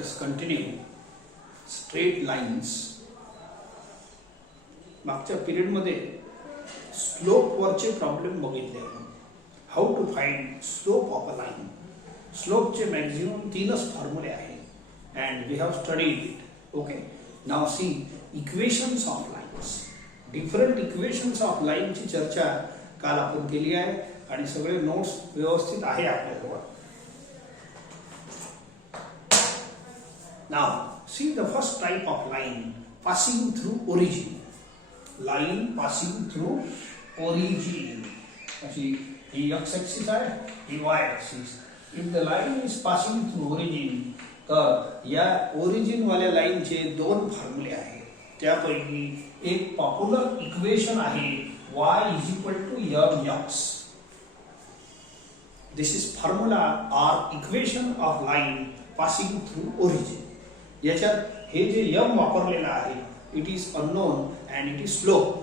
us continue straight lines. मागच्या period मध्ये slope वरचे प्रॉब्लेम बघितले. How to find slope of a line. Slope चे मॅक्सिमम 3च फॉर्म्युले आहेत and we have studied it. Okay, now see equations of lines. Different equations of line ची चर्चा काल आपण केली आहे आणि सगळे नोट्स व्यवस्थित आहे आपल्याजवळ. Now see the first type of line passing through origin. Line passing through origin. अशी ही x axis आहे, ही y axis. If the line is passing through origin, तर या origin वाल्या लाइन चे दोन फॉर्म्युले आहेत. त्यापैकी एक पॉप्युलर इक्वेशन आहे y is equal to mx. This is formula or equation of line passing through origin. याच्यात हे जे m वापरलेला आहे it is unknown and it is slope.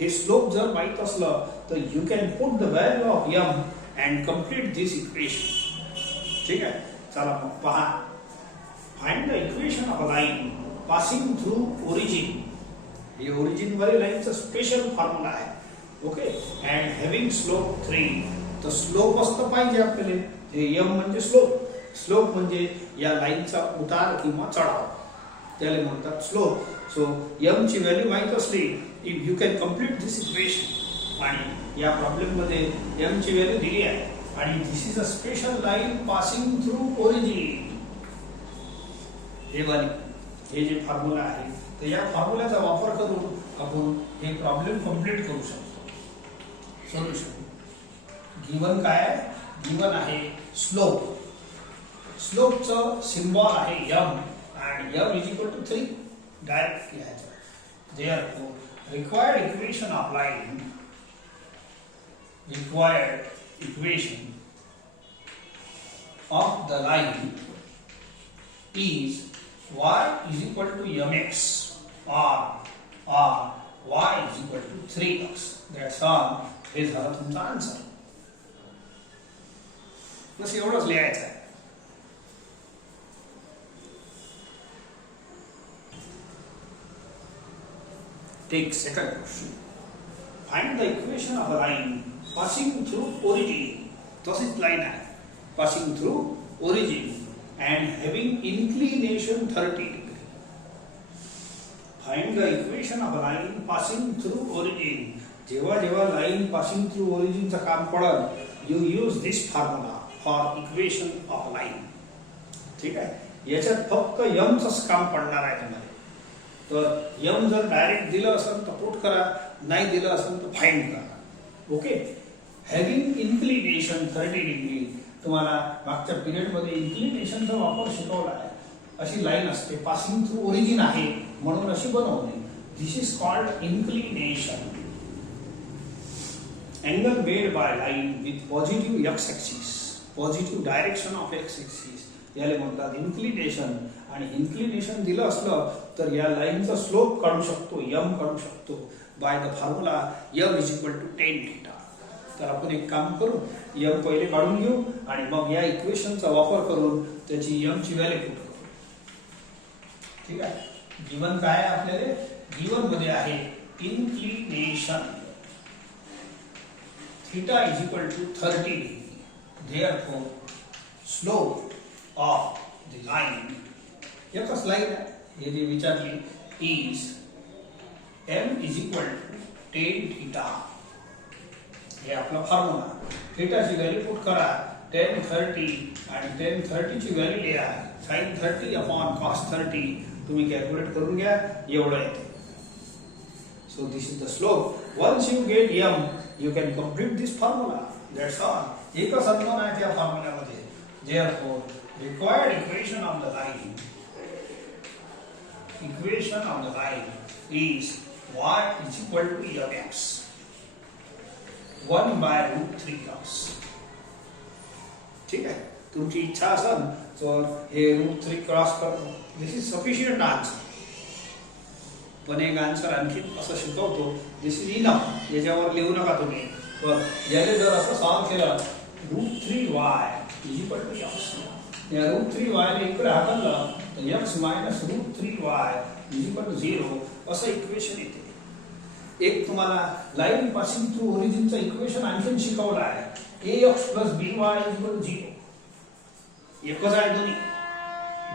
हे स्लोप जर माहित असलं तर you can put the value of m and complete this equation. ठीक आहे, चला मग पहा. Find the equation of a line passing through origin. हे ओरिजिन वाली लाइनचा स्पेशल फॉर्म्युला आहे. Okay, and having slope 3. तर स्लोप असतं पाहिजे आपल्याला. हे m म्हणजे स्लोप. स्लोप म्हणजे या लाइनचा उतार किंवा चढाव, त्याला म्हणतात स्लोप. सो m ची व्हॅल्यू माहित असली if you can complete this equation. आणि या प्रॉब्लेम मध्ये m ची व्हॅल्यू दिली आहे आणि this is a special line passing through origin. हे जे फॉर्म्युला आहे तर या फॉर्म्युल्याचा वापर करून आपण हे प्रॉब्लेम कंप्लीट करू शकतो. सोल्युशन गिवन काय आहे? गिवन आहे स्लोप. स्लोपचं सिम्बॉल आहे m and m is equal to 3. Direct लिहायचं. Therefore required equation of line, required equation of the line is y is equal to mx or y is equal to 3x. That's all. हे झालं तुमचा answer. बस एवढंच लिहायचं आहे. Take second question. Find the equation of a line passing through origin. तशीच line आहे passing through origin and having inclination 30 degree. Find the equation of a line passing through origin. जेव्हा जेव्हा लाइन passing through origin चं काम पडल, you use this formula for equation of line. ठीक आहे, याच्यात फक्त m चं काम पडणार आहे तुम्हाला. तर m जर डायरेक्ट दिलं असेल तर पुट करा, नाही दिलं असेल तर फाइंड करा. Okay, having inclination 30 degree. तुम्हाला मागच्या पिरियड मध्ये इन्क्लिनेशनचा वापर शिकवला आहे. अशी लाइन असते पासिंग थ्रू ओरिजिन आहे म्हणून अशी बनवली. This is called inclination. Angle made by line with positive x axis, positive direction of x axis, याला म्हणतात इन्क्लिनेशन. आणि इन्क्लिनेशन दिलं असलं तर या लाइनचा स्लोप काढू शकतो, m काढू शकतो by the formula m is equal to tan theta. तर आपण एक काम करू, m पहिले काढून घेऊ आणि मग या इक्वेशनचा वापर करून त्याची m ची व्हॅल्यू पुट करू. ठीक आहे, गिवन काय आहे आपल्याला? गिवन मध्ये आहे inclination theta is equal to 30 degree. Therefore slope of the line, एकच लाइन आहे हे जे विचारली, is m is equal to tan theta. हे आपला फॉर्म्युला. थीटाची व्हॅल्यू पुट करा tan 30 आणि tan 30 ची व्हॅल्यू लिहा sin 30 अपॉन cos 30. तुम्ही कॅल्क्युलेट करून घ्या, एवढं येते. So this is the slope. Once you get m you can complete this formula. That's all. एकच अज्ञान आहे त्या फॉर्म्युल्यामध्ये. Therefore required equation of the line is y is equal to mx 1 by root 3x. ठीक आहे, तुमची इच्छा असेल तर हे रूट 3 क्रॉस करतो. दिस इज सफिशियंट आन्सर. पण एक आन्सर आणखी असं शिकवतो, दिस इज इनफ. याच्यावर लिहू नका तुम्ही. याने जर असं सॉल्व केलं route 3y is equal to x. या √3y ला इकडे हाकललं तर x minus √3y is equal to 0 असं इक्वेशन येते. एक तुम्हाला लाईन पासिंग थ्रू ओरिजिनचं इक्वेशन आणखीन शिकवलं आहे. ax plus by is equal to 0. एकच आहे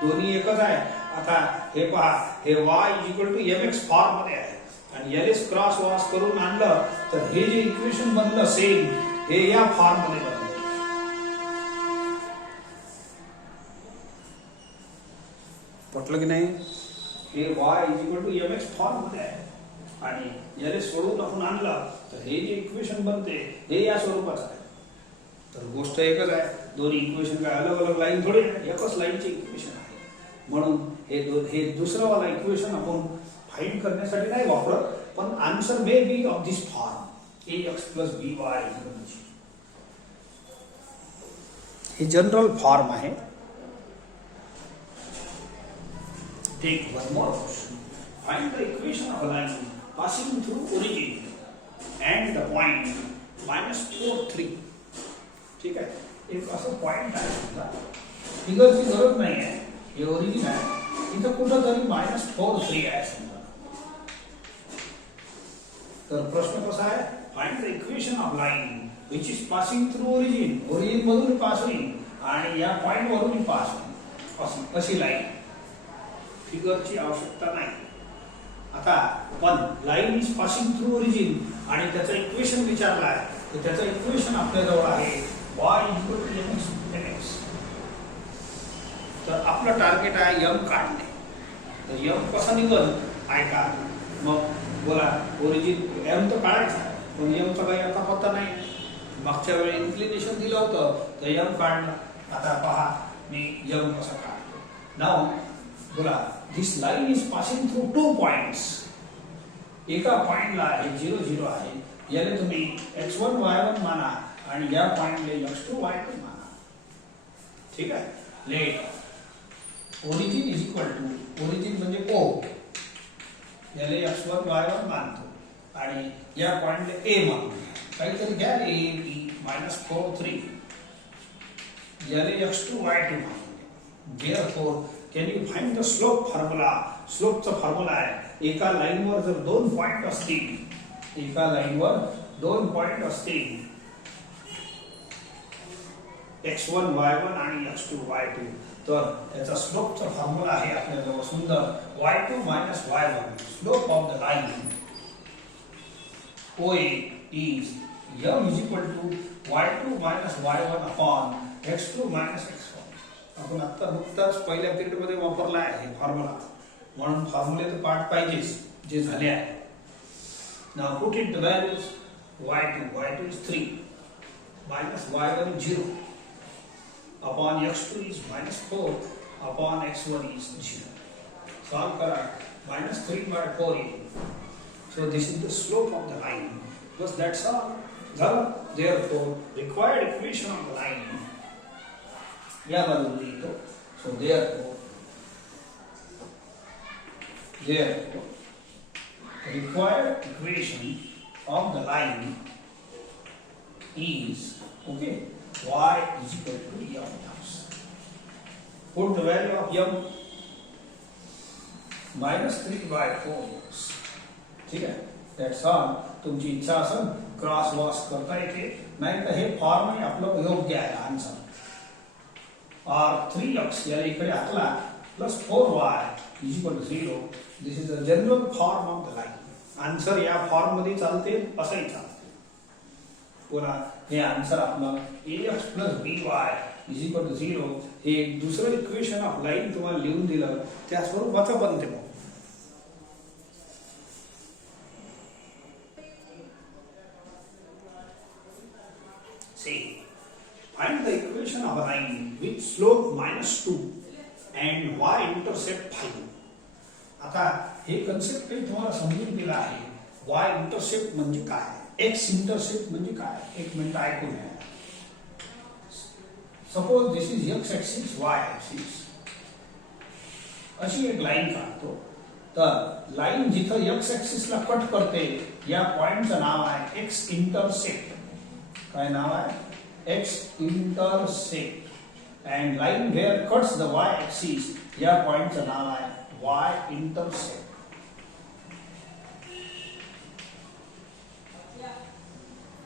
दोन्ही एकच आहे. आता हे पहा, हे y is equal to mx form मध्ये आहे आणि ls क्रॉस वॉश करून आणलं तर हे जे इक्वेशन बनलं सेम हे या फॉर्म मध्ये बनलं. पटलं की नाही? हे y is equal to mx form मध्ये आहे आणि ls सोडून आपण आणलं तर हे जे इक्वेशन बनते हे या स्वरूपाचं आहे. तर गोष्ट एकच आहे. दोन्ही इक्वेशन काय अलग अलग लाईन थोडे एकच लाईनचे इक्वेशन आहे. म्हणून हे दुसरं वाला इक्वेशन आपण फाइंड करण्यासाठी नाही वापरत, पण answer may be of this form ax plus by. हे जनरल फॉर्म आहे. Take one more question. Find the equation of a line passing through origin and the point -4, 3. ठीक आहे. एक असं पॉइंट आहे समजा, फिगरची गरज नाही आहे, हे ओरिजिन आहे, इथं कुठं तरी -4, 3 आहे समजा. तर प्रश्न कसा आहे? Find the equation of line which is passing through origin. Origin मधून पास होईल आणि या पॉइंट वरून पास होईल अशी लाईन. फिगरची आवश्यकता नाही. आता पण line is passing through origin आणि त्याचं इक्वेशन विचारलं आहे, तर त्याचं इक्वेशन आपल्याजवळ आहे y इक्वल टू mx. तर आपलं टार्गेट आहे m काढणे. तर m कसा निघल ऐका मग बोला. ओरिजिन m तर काढायचं आहे, पण m चा काही आता पत्ता नाही. मागच्या वेळी इन्क्लिनेशन दिलं होतं तर m काढणं. आता पहा मी m कसा काढतो. नाव बोला, this line is passing through 2 points. एका पॉइंटला हे 0, 0 आहे, याला तुम्ही x1 y1 माना आणि या पॉइंटला x2 y2 माना. ठीक आहे. Let origin is equal to, origin म्हणजे o, याला x1 y1 मानतो आणि या पॉइंटला a मानतो. काहीतरी घ्या a b -4, 3, याला x2 y2 मानतो. Therefore can you find the slope formula? स्लोपचा फॉर्म्युला आहे, एका लाईनवर जर 2 पॉइंट असतील, एका लाईनवर 2 पॉइंट असतील x1 y1 आणि x2 y2, तर त्याचा स्लोपचा फॉर्म्युला आहे आपल्याजवळ सुंदर y2 y1. Slope of the line OA is m is equal to y2 y1 upon x2 x1. आपण आता नुकताच पहिल्या पिरियड मध्ये वापरला आहे फॉर्म्युला, म्हणून फॉर्म्युलेचं पार्ट पाहिजेच जे झाले आहे. Now put it the values. y2 is 3 y1 is 0 upon x2 is -4 upon x1 is 0. Solve करा. -3/4 येईल. So this is the slope of the line. Because that's all. Therefore required equation of the line या बाजूला लिहितो. So therefore required equation of the line is okay y is equal to m. Put the value of m -3/4. ठीक आहे. That's all. तुमची इच्छा असेल cross wash करता येते, नाही तर हे फॉर्म आहे आपलं योग्य आहे आन्सर. और 3x याला इकडे हाकला plus 4y is equal to 0. This is the general form of the line. Answer या फॉर्म मध्ये चालते, असंही चालते. पुन्हा हे आन्सर आपलं ax plus by is equal to 0. हे एक दुसरं इक्वेशन ऑफ लाईन तुम्हाला लिहून दिलं त्या स्वरूपाचं बनते. मग see, find the equation of a line with slope -2 and y-intercept 5. आता हे कन्सेप्ट काही तुम्हाला समजून दिला आहे. y-intercept म्हणजे काय, x-intercept म्हणजे काय, एक मिनिट ऐकून घ्या. Suppose this is x axis y axis, अशी एक लाईन काढतो. तर लाईन जिथं x एक्सिसला कट करते या पॉइंटचं नाव आहे x-intercept. काय नाव आहे? x-intercept. And line where cuts the y axis या पॉइंटचं नाव आहे वाय इंटरसेप्ट.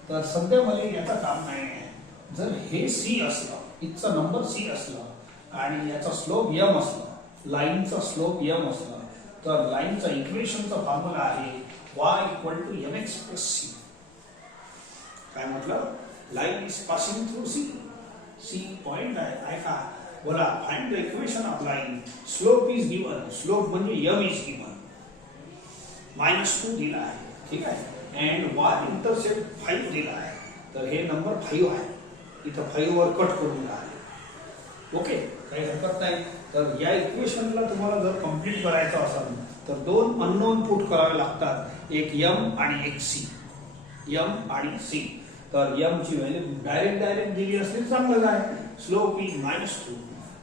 तर सध्या मला याचं काम नाही आहे. जर हे सी असलं, इथचा नंबर सी असला आणि याचा स्लोप यम असला, लाईनचा स्लोप यम असला, तर लाईनचा इक्वेशनचा फॉर्म्युला आहे y equal to mx plus c. काय म्हटलं? Line is passing through c. C point आहे का? बोला, find the equation of line. Slope is given. Slope म्हणजे यम इज गिवन. -2 दिला आहे, ठीक आहे. अँड वाय इंटरसेप्ट 5 दिला आहे. तर हे नंबर 5 आहे. इथं 5 वर कट करून आहे. ओके, काही हरकत नाही. तर या इक्वेशनला तुम्हाला जर कंप्लीट करायचं असेल तर 2 अननोन पुट करावे लागतात, एक यम आणि एक सी. यम आणि सी. तर यम ची व्हॅल्यू डायरेक्ट दिली असली चांगलं आहे. स्लोप इज -2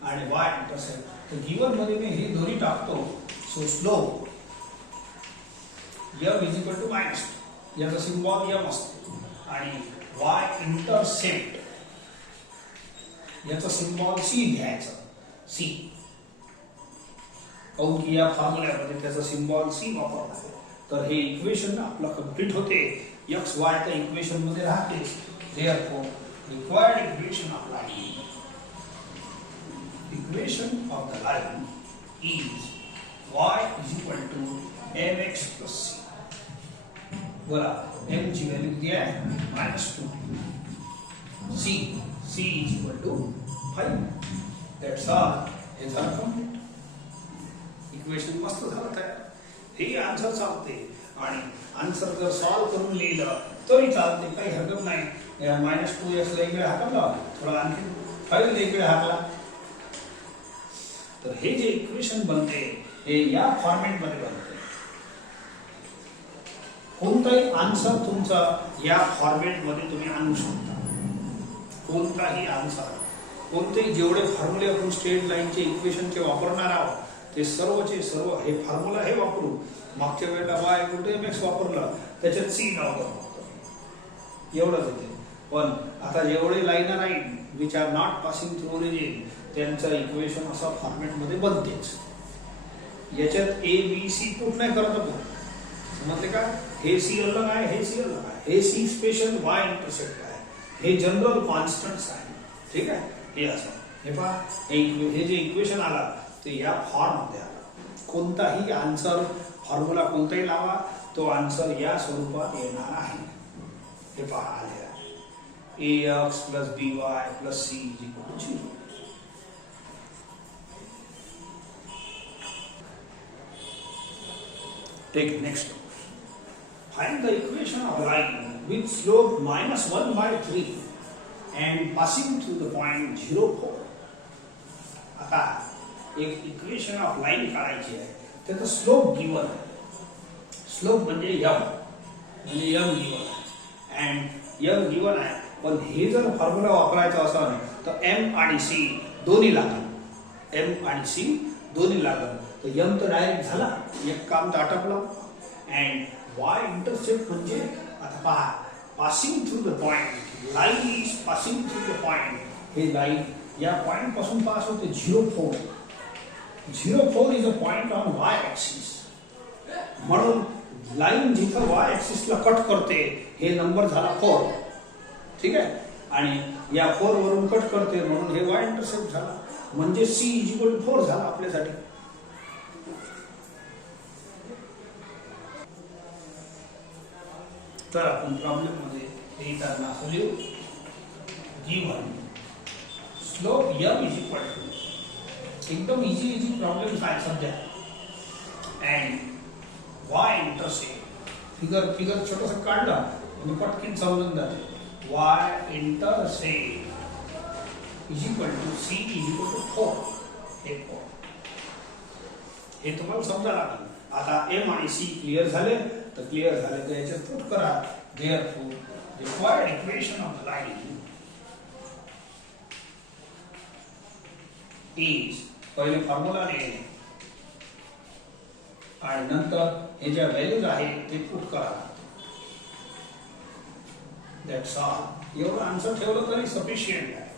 आणि वाय इंटरसेप्ट. तर गिवन मध्ये मी हे दोन्ही टाकतो. So slope m is equal to -2, याचा सिम्बॉल यम असतो, आणि वाय इंटरसेप्ट याचा सिम्बॉल सी घ्यायचा. सी, काऊन की या फॉर्म्युल्यामध्ये त्याचा सिम्बॉल सी वापरला आहे. तर हे इक्वेशन आपलं कंप्लीट होते. एक्स वाय त्या इक्वेशन मध्ये राहते. Therefore required equation of line, equation of the line is y is equal to mx plus c. बोला, m ची व्हॅल्यू किती आहे? -2. c is equal to 5. That's all. हे झालं कंप्लीट. इक्वेशन मस्त झालं तयार. हे आन्सर चालते, आणि आन्सर जर सॉल्व करून लिहिलं तरी चालते, काही हरकत नाही. -2 याला एक वेळ हाकला, थोडा आणखी 5 एक वेळ हाकला. तर हे जे इक्वेशन बनते हे या फॉर्मॅट मध्ये बनते. कोणताही आन्सर तुमचा या फॉर्मॅट मध्ये तुम्ही आणू शकता. कोणताही आन्सर, कोणतेही जेवढे फॉर्म्युले आपण स्ट्रेट लाईनचे इक्वेशनचे वापरणार आहोत ते सर्वचे सर्व हे फॉर्म्युला हे वापरू. मागच्या वेळेला y इक्वल टू mx वापरलं, त्याच्यात c लावलं, एवढंच येते. पण आता जेवढे लाईन राहील which are not passing through origin, त्यांचं इक्वेशन असा फॉर्मॅट मध्ये बनतेच. याच्यात a b c पुट नाही करत आपण, समजले का? हे सी अलग आहे, हे सी अलग आहे, हे सी स्पेशल वाय इंटरसेप्ट आहे, हे जनरल कॉन्स्टंट्स आहे, ठीक आहे. हे असं हे पहा, हे जे इक्वेशन आला ते या फॉर्म मध्ये आला. कोणताही आन्सर फॉर्म्युला कोणताही लावा, तो आन्सर या स्वरूपात येणार आहे. हे पहा आलेला आहे, ax plus by plus c is equal to 0. Take next. Find the equation of line with slope -1/3 and passing through the point 0, 4. आता एक इक्वेशन ऑफ लाइन काढायची आहे. त्याचा स्लोप गिवन आहे. स्लोप म्हणजे यम, म्हणजे यम गिवन आहे and M given आहे. पण हे जर फॉर्म्युला वापरायचा असेल तर एम आणि सी दोन्ही लागतात. एम आणि सी दोन्ही लागतात. तर यम तर डायरेक्ट झाला, एक काम तर आटपलं. अँड वाय इंटरसेप्ट म्हणजे आता पहा, passing through the point, line is passing through the point. हे लाईन या पॉइंट पासून पास होते 0, 4 is a point on Y axis. म्हणून लाईन जिथं वाय ऍक्सिसला कट करते हे नंबर झाला 4, ठीक आहे. आणि या 4 वरून कट करते म्हणून हे वाय इंटरसेप्ट झाला. म्हणजे सी इज इक्वल टू 4 झाला आपल्यासाठी. तर आपण प्रॉब्लेम मध्ये हे करणार सोल्यू. Given slope m is equal to, एकदम इजी प्रॉब्लेम काय सध्या. अँड वाय इंटरसेप्ट, फिगर छोटंसं काढलं म्हणजे पटकन समजून जाते. Y intercept is equal to c is equal to 4. हे तुम्हाला समजा लागेल. आता एम आणि सी क्लिअर झाले तर याच्यात पुट करा. Therefore required equation of the line is, पहिले फॉर्म्युला लिहिणे आणि नंतर हे ज्या व्हॅल्यूज आहेत ते पुट करा. That's all. एवढं आन्सर ठेवलं तरी सफिशियंट आहे.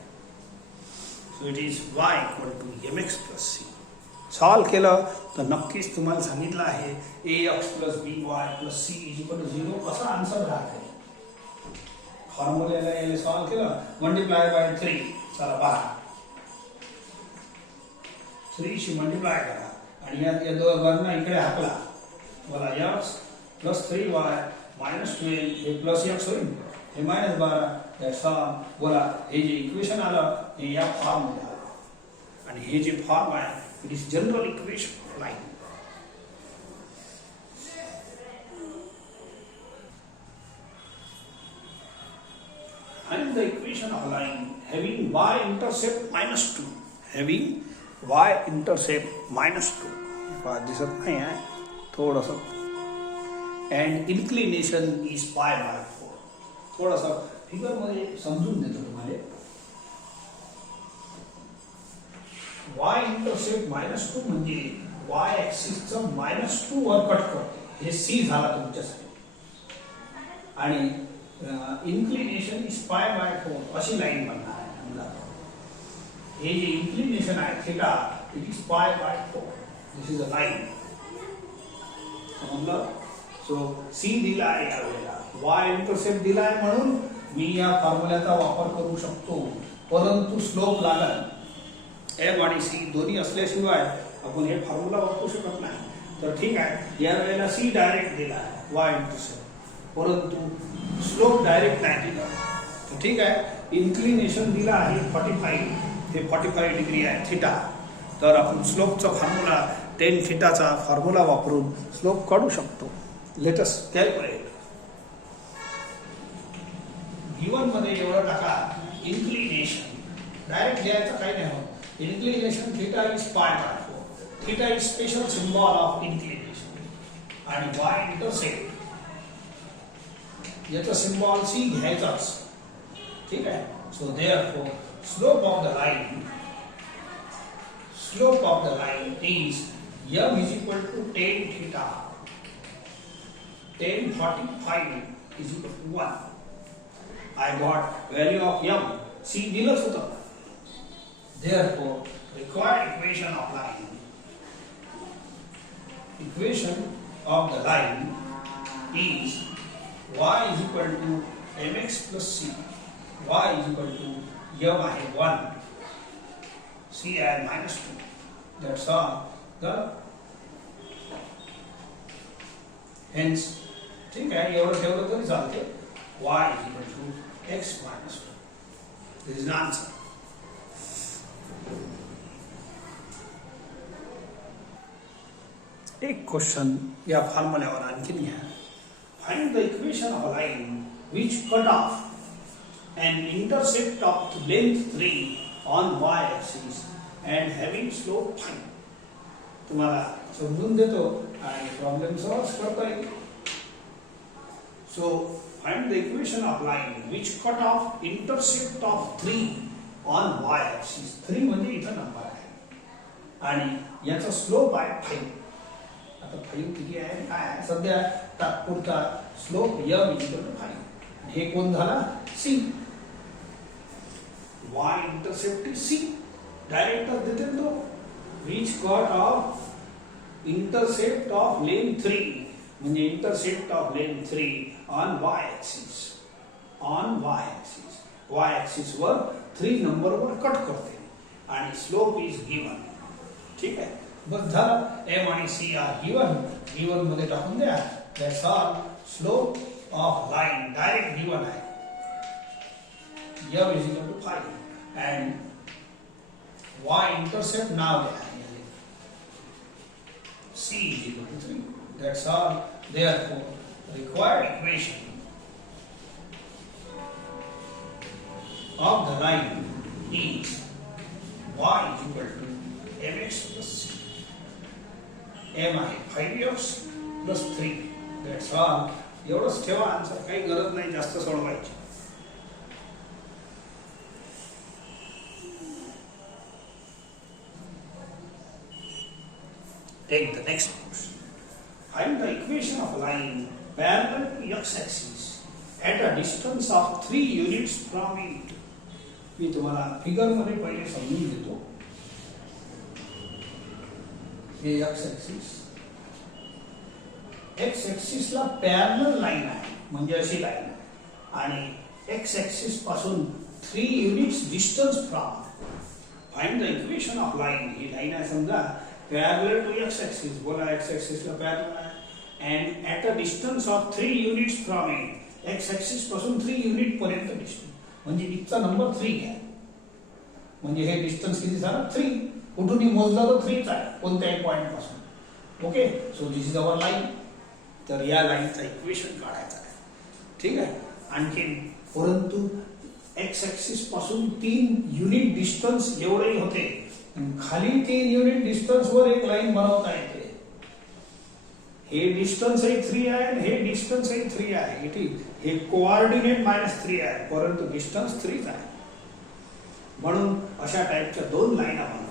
So it is y equal to mx plus c. Solve केलं तर नक्कीच तुम्हाला सांगितलं आहे ax plus by plus c is equal to 0 असा आन्सर राहते. फॉर्म्युल्याला याला सॉल्व केलं मल्टिप्लाय बाय 3. चला पहा 3 शी मल्टिप्लाय करा आणि या दोघांना इकडे हाकला. मला x प्लस 3y मायनस 12 हे प्लस x होईल, हे मायनस 12 या सम. बोला हे जे इक्वेशन आलं हे या फॉर्म मध्ये आलं आणि हे जे फॉर्म आहे it is general equation of line. Find the equation of a line having y intercept minus 2. Having y intercept minus 2. दिसत नाही आहे थोडंसं. And inclination is pi by 4. थोडंसं फिगर मध्ये समजून देतो तुम्हाला. y intercept minus 2 म्हणजे y ऍक्सिस चं -2 वर कट करते. हे c झाला तुमच्यासाठी आणि इन्क्लिनेशन इज पाय बाय 4 अशी लाईन बनणार आहे. हे जे इन्क्लिनेशन आहे theta it is pi by 4. This is a line. समजलं. सो सी दिला आहे यावेळेला, वाय इंटरसेप्ट दिला आहे म्हणून मी या फॉर्म्युल्याचा वापर करू शकतो, परंतु स्लोप लागेल एम आणि सी दोन्ही असल्याशिवाय आपण हे फॉर्म्युला वापरू शकत नाही. तर ठीक आहे, या वेळेला सी डायरेक्ट दिला आहे वाय इंटरसेप्ट, परंतु स्लोप डायरेक्ट नाही दिला. तर ठीक आहे, इन्क्लिनेशन दिला आहे 45, हे 45 डिग्री आहे थीटा. तर आपण स्लोपचा फॉर्म्युला टेन थीटाचा फॉर्म्युला वापरून स्लोप काढू शकतो. Let us calculate. गिवन मध्ये एवढं टाका इन्क्लिनेशन, डायरेक्ट लिहायचं काही नाही होत. Inclination theta is pi by 4. Theta is special symbol of inclination आणि वाय इंटरसेप्ट याचा सिम्बॉल सी घ्यायचाच. ठीक आहे. So therefore slope of the line, slope of the line is m is equal to tan theta. Tan 45 is equal to 1. I got value of m. C दिलंच होतं. Therefore, required equation of line. Equation of the line is y is equal to mx plus c. Y is equal to m आहे 1. C and -2. That's all. The hence, ठीक है, एवढं ठेवलं तरी चालते. Y is equal to x minus 2. This is the answer. एक question या फॉर्म्युल्यावर आणखी घ्या. Find the equation of a line which cut off an intercept of length 3 on y-axis and having slope 5. तुम्हाला समजून देतो आणि प्रॉब्लेम सॉल्व करता येईल. So find the equation of line which cut off intercept of 3 on y-axis. 3 म्हणजे इथं number आहे आणि याचा स्लोप आहे 5. आता 5 किती आहे काय आहे सध्या तात्पुरता स्लोप m = 5. हे कोण झाला c. y intercept is c. Director देते तो which cut off intercept of length 3 म्हणजे intercept of length 3 on y axis. on y axis, y axis वर 3 नंबर वर कट करते आणि स्लोप इज गिवन. ठीक आहे, बस झालं. m आणि c आर गिवन मध्ये टाकून द्या. That's all. Slope of line direct given आहे m = 5 and y intercept now c = 3. That's all. Therefore, required equation of the line is y = mx plus c. m आहे 5x plus 3. That's all. एवढंच ठेवा answer, काही गरज नाही जास्त सोडवायची. Take the next question. Find the equation of a line parallel to x-axis at a distance of 3 units from it. मी तुम्हाला figure मध्ये पहिले समजून देतो. हे एक्स ऍक्सिसला पॅरलल लाईन आहे, म्हणजे अशी लाईन आहे, आणि एक्स ऍक्सिस पासून 3 units distance from find the equation of line. He line आहे समजा पॅरलल टू एक्स ऍक्सिस. बोला एक्स ऍक्सिसला पॅरलल आहे and at a distance of 3 units from it. x axis पासून 3 युनिट पर्यंत डिस्टन्स, म्हणजे इथचा नंबर 3 घ्या. म्हणजे हे डिस्टन्स किती झालं 3. कुठूनही मोजला तर 3च आहे कोणत्याही पॉइंट पासून. Okay, so this is our line. तर या लाईनचा इक्वेशन काढायचं आहे. ठीक आहे. आणखी परंतु x ऍक्सिस पासून 3 युनिट डिस्टन्स एवढे होते. खाली 3 युनिट डिस्टन्स वर एक लाईन बनवता येते. हे डिस्टन्स ही 3 आहे आणि हे डिस्टन्स ही 3 आहे. हे कोऑर्डिनेट -3 आहे, परंतु डिस्टन्स 3 आहे. म्हणून अशा टाइपच्या दोन लाईन आपण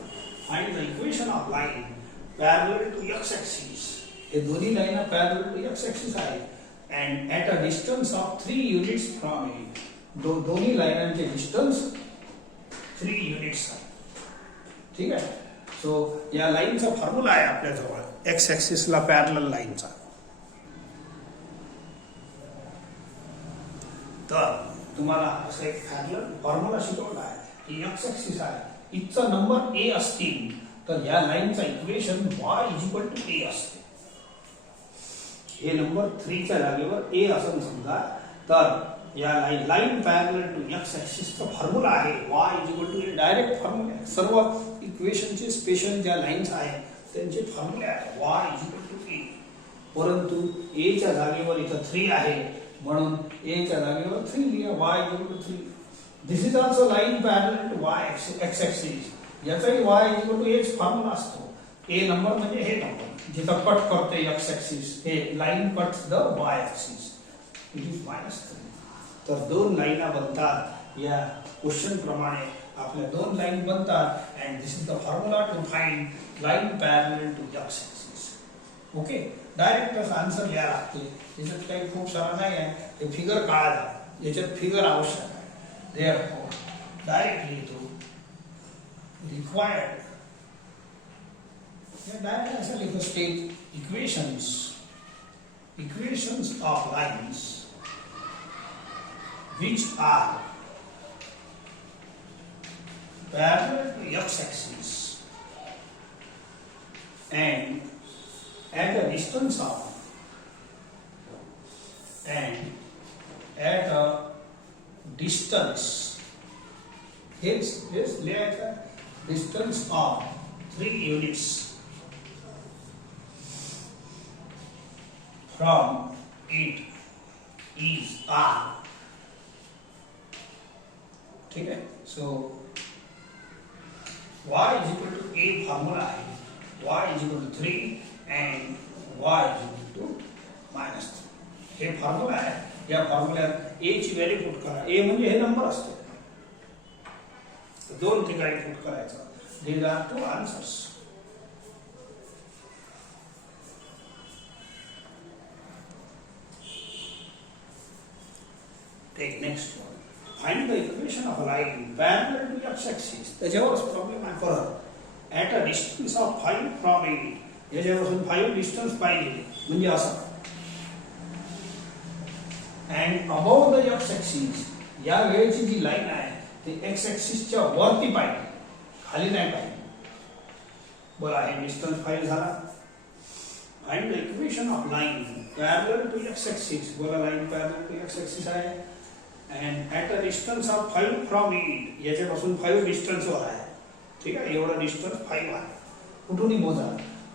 find the equation of line parallel to x axis. हे दोन्ही line parallel to x axis आहे and at a distance of 3 units from it. दोन्ही लाईनांचे डिस्टन्स 3 युनिट्स आहे. ठीक आहे. सो या लाईनचा फॉर्म्युला आहे आपल्या जवळ एक्स ऍक्सिसला पॅरलल लाईनचा. तर तुम्हाला असं एक फॉर्म्युला शिकवला आहे की एक्स ऍक्सिस आहे, इथचा नंबर ए असतील तर या लाईनचा इक्वेशन y = a असते. हे नंबर 3 च्या जागेवर ए असं समजा, तर या लाईन पॅरलल टू एक्स ऍक्सिसचा फॉर्म्युला आहे y = a. डायरेक्ट फॉर्म्युला आहे. सर्व इक्वेशनचे स्पेशल ज्या लाईन्स आहेत त्यांचे फॉर्म्युले आहे y = a. परंतु a च्या जागेवर इथं 3 आहे, म्हणून a च्या जागेवर 3 लिहा, y = 3. This is also line parallel to x axis. याचाही y = a फॉर्म्युला असतो. a नंबर म्हणजे हे नंबर जिथं कट करते एक्स ऍक्सिस, हे line cuts the y axis, it is -3. तर दोन लाईना बनतात. या क्वेश्चन प्रमाणे आपल्या दोन लाईन बनतात and this is the formula to find line parallel to x axis. Okay, direct answer लिहा लागते. याच्यात काही खूप सारा नाही आहे. हे फिगर काढा, याच्यात फिगर आवश्यक आहे. देअरफॉर डायरेक्ट लिहितो रिक्वायर्ड. डायरेक्ट असं लिहितो state equations of lines which are parallel to x-axis and at a distance distance of 3 units from it is r. ठीक है. सो y = a फॉर्मूला है, y = 3 and y = -3. हे formula आहे. या फॉर्म्युल्यात a ची value put करा. a म्हणजे हे नंबर असतो. दोन ठिकाणी पुट करायचं. these are two answers. Take next one. Find the equation of a line parallel to x-axis. त्याच्यावरच प्रॉब्लेम आहे परत. At a distance of 5 from it. याच्यापासून 5 डिस्टन्स पाहिजे, म्हणजे असं. And above the x-axis. या वेळेची जी लाईन आहे ती x-axisच्या वरती पाहिजे, खाली नाही पाहिजे. बोला, हे डिस्टन्स 5 झाला. Find the equation of line parallel to x-axis. बोला, लाईन parallel to x-axis आहे. and at a distance of 5 from it. याच्यापासून 5 डिस्टन्स वर आहे. ठीक आहे, एवढा डिस्टन्स 5 आहे. कुठूनही मोजा.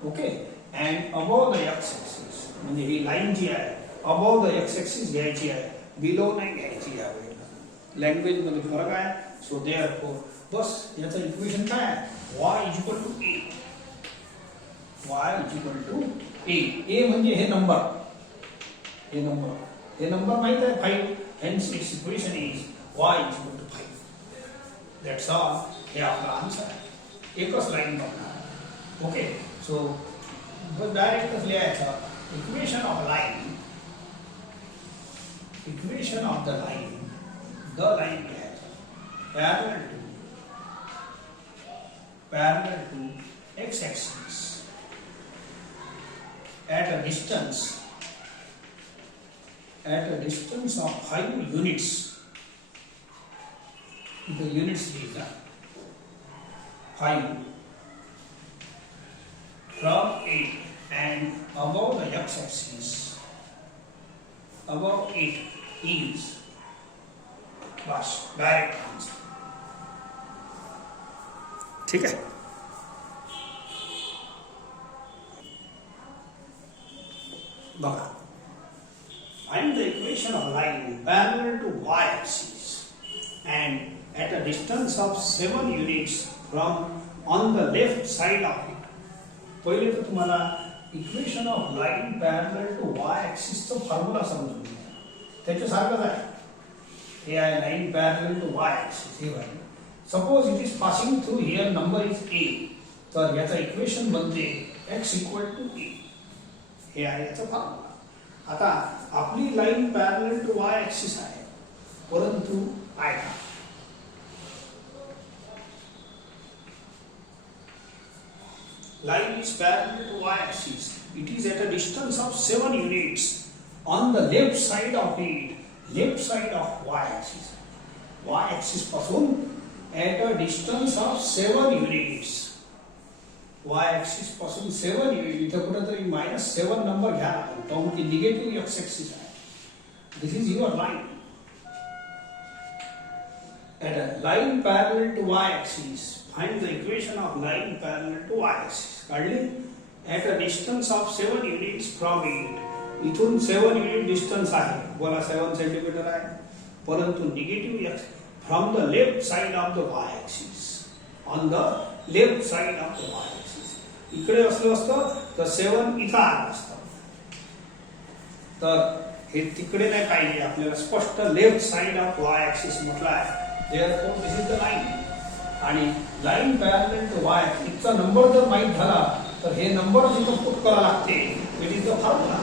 Okay, and above the x axis. म्हणजे ही लाईन जी आहे above the x axis घ्यायची आहे, below नाही घ्यायची आहे. लँग्वेज मध्ये फरक आहे. सो देअरफॉर बस याचं इक्वेशन काय आहे? y = a. y = a. a म्हणजे हे नंबर, हे नंबर माहित आहे 5. Hence its equation is y = 5. That's all. हे आपला आन्सर आहे. एकच लाईन बघणार. ओके, सो डायरेक्टच लिहायचं equation of line, equation of the line लिहायचं. parallel to x-axis at a distance of 5 units. The units is 5 from 8 and above the x-axis, above 8 is bus direct answer. ठीक है. बघा, find the equation of line parallel to y-axis and at a distance of 7 units from on the left side of it. पहिले तर तुम्हाला equation of line parallel to y-axis चा formula समजून घ्या. त्याच्यासारखंच आहे. हे आहे लाइन पॅरलल टू y-axis. हे आहे. Suppose it is passing through here number is a. तर याचा इक्वेशन बनते x इक्वल टू a. हे आहे याचा फॉर्म्युला. आता आपली लाइन पॅरलल टू y-axis आहे, परंतु ऐका, line is parallel to y-axis. It is at a distance of 7 units on the left side of it. Left side of y-axis. Y-axis पासून at a distance of 7 units. Y-axis पासून 7 units. इथे कुठेतरी -7 number घ्या, काऊन की negative x-axis आहे. This is your line. At a line parallel to y-axis. Find the equation of line parallel to y-axis. काढली? At a distance of 7 units from it. इथून 7 unit distance आहे. बोला 7 सेंटीमीटर आहे. परंतु negative x from the left side of the y-axis. On the left side of the y-axis. इकडे असलं असतं तर 7 इथं आलं असतं. तर हे तिकडे नाही पाहिजे, आपल्याला स्पष्ट लेफ्ट साइड ऑफ y-axis म्हटलं आहे. Therefore this is the line. आणि लाइन पॅरलल टू y इथचा नंबर जर माहित झाला तर हे नंबर जिथं पुट करावं लागते. It is the formula.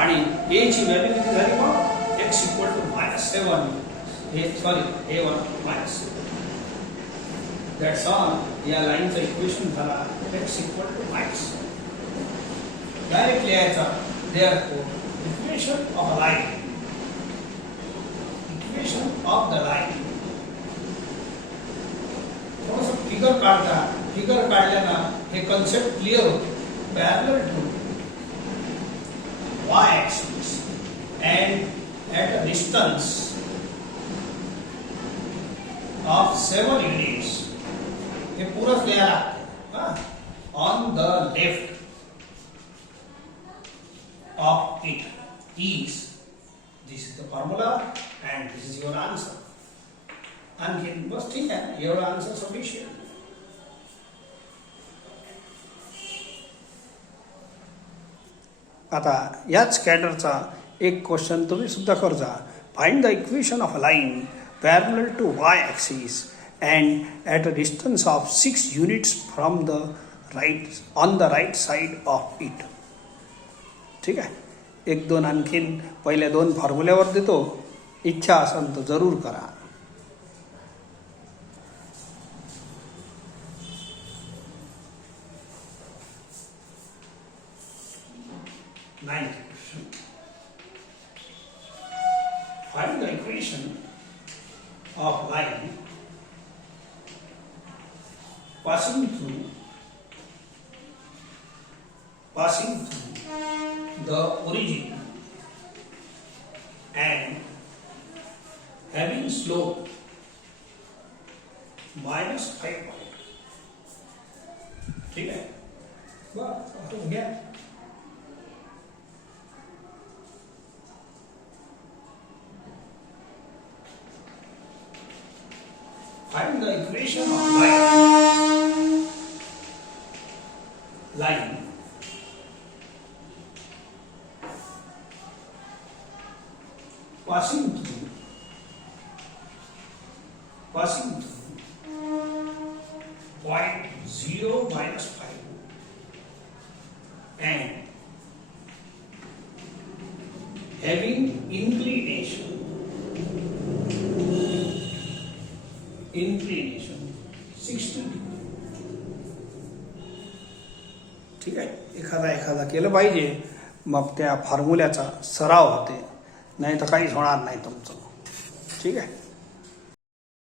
आणि a ची व्हॅल्यू किती झाली मग? x equal to -7. हे सॉरी a वर -7. That's all. या लाईनचं इक्वेशन झाला x इक्वल टू -7. डायरेक्ट लिहायचा. Therefore equation of line, equation of the line. थोडंसं फिगर काढता. फिगर काढल्यानं हे कन्सेप्ट क्लिअर होते. Parallel to y-axis and at a distance of 7 units. हे पूरच लिहायला on the left of it is. This is the formula and this is your answer. आणखी बस ठीक आहे, एवढा आन्सर सफिशियंट. आता याच कॅडरचा एक क्वेश्चन तुम्ही सुद्धा करजा. Find the equation of a line parallel to y-axis and at a distance of 6 units from the right on the right side of it. ठीक आहे. 1-2 आणखीन पहिल्या 2 फॉर्म्युल्यावर देतो. इच्छा असेल तर जरूर करा. Ninth question. Find the equation of line passing through the origin and having slope -5 point. ठीक है. बस हो गया. Find the equation of line passing through point 0 -5 and having inclination inclination 60 degree. ठीक आहे. एखादा केलं पाहिजे, मग त्या फॉर्म्युल्याचा सराव होते, नाही तर काहीच होणार नाही तुमचं. ठीक आहे.